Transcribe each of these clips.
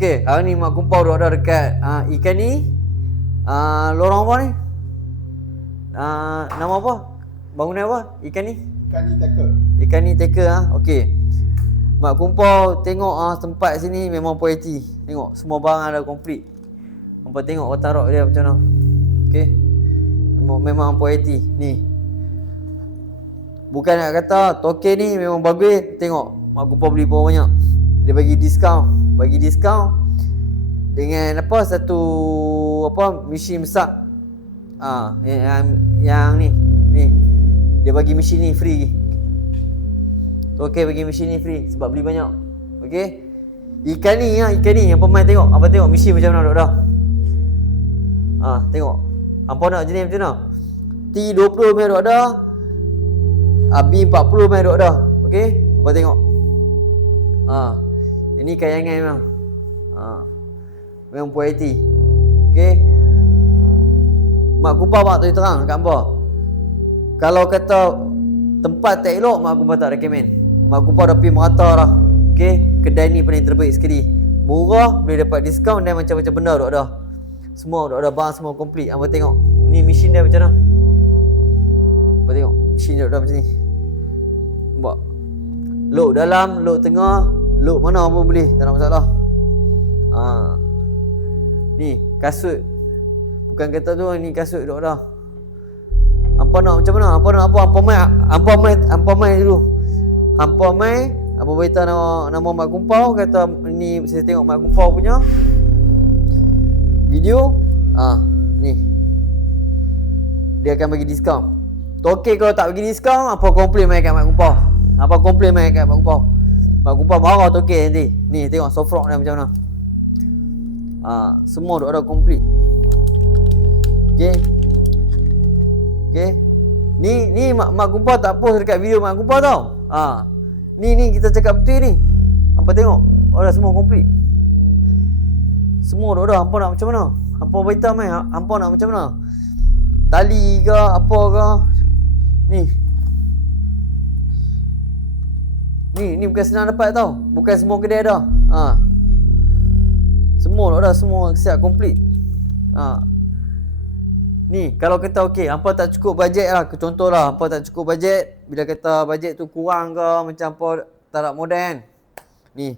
Okey, hari ni mak kumpau duk ada dekat ikan ni. Lorong apa ni? Nama apa? Bangunan apa? Ikan ni? Ikan ni tackle. Ikan ni tackle Okey. Mak kumpau tengok tempat sini memang puas hati. Tengok semua barang ada komplit. Hampa tengok watak dia macam mana. Okey. Memang puas hati. Ni. Bukan nak kata token ni memang bagus. Tengok mak kumpau beli berapa banyak. Dia bagi diskaun. Dengan satu mesin besar. Yang ni. Dia bagi mesin ni free. Okey, bagi mesin ni free sebab beli banyak. Okey. Ikan ni yang pemain tengok. Apa tengok mesin macam mana dah. Tengok. Hampa nak jenis macam mana? T20 main duk ada. B40 main duk ada. Okey. Hampa tengok. Ini kayangan memang. Memang puas hati. Okey. Mak kumpau mak terang dekat hampa. Kalau kata tempat tak elok, mak kumpau tak recommend. Mak kumpau dah pergi merata dah. Okey, kedai ni paling terbaik sekali. Murah, boleh dapat diskaun dan macam-macam benda duk ada. Semua duk ada, barang semua komplit. Hampa tengok. Ni mesin dia macam mana? Hampa tengok. Mesin dia duk ada macam ni. Nampak? Lok dalam, lok tengah, lok mana pun boleh, tak ada masalah. Ni kasut. Bukan kata tu, ni kasut duk ada. Hampa nak macam mana? Hampa nak apa? Hampa mai dulu. Hampa mai, hampa beritahu nama mak kumpau, kata ni saya tengok mak kumpau punya video. Ni. Dia akan bagi diskaun. Token kalau tak bagi diskaun, apa komplain mai kat mak kumpau. Mak kumpau marah token nanti. Ni tengok soft rock dia macam mana. Semua duk ada komplit. Okey. Ni mak kumpau tak post dekat video mak kumpau tau. Ni kita cakap betul ni. Hampa tengok. Dah semua komplit. Semua duk ada. Hampa nak macam mana? Hampa beritahu mai. Hampa nak macam mana? Tali ke apa ke? Ni bukan senang dapat tau. Bukan semua kedai ada. Semua duk ada. Semua siap komplit. Ni kalau kata okey, hampa tak cukup bajet lah. Contohlah hampa tak cukup bajet. Bila kata bajet tu kurang ke, macam apa tak nak moden. Ni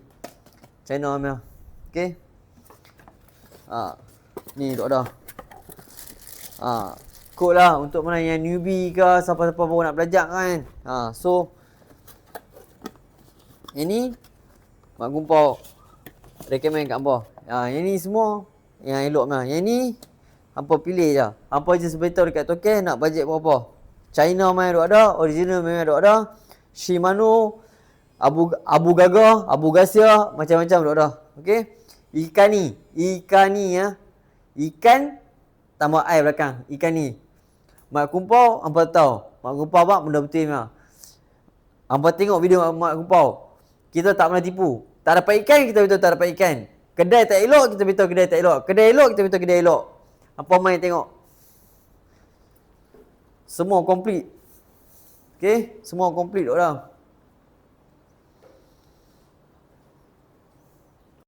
channel punya. Okey. Ni duk ada. Kod lah untuk mana yang newbie ke, siapa-siapa baru nak belajar kan. So ini mak kumpau recommend kat hampa. Yang ni semua yang elok mah. Yang ni hampa pilih je. Hampa je beritahu dekat token nak bajet berapa. China main duk ada, original main duk ada, Shimano, Abu Gagah, Abu Gasia, macam-macam duk ada. Okey. Ikan ni ikan tambah air belakang. Ikan ni. Mak kumpau hampa tahu. Mak kumpau bang benda betul mah. Hampa tengok video mak kumpau. Kita tak pernah tipu. Tak dapat ikan, kita beritahu tak dapat ikan. Kedai tak elok, kita beritahu kedai tak elok. Kedai elok, kita beritahu kedai elok. Hampa main tengok. Semua komplit. Okey, semua komplit dah.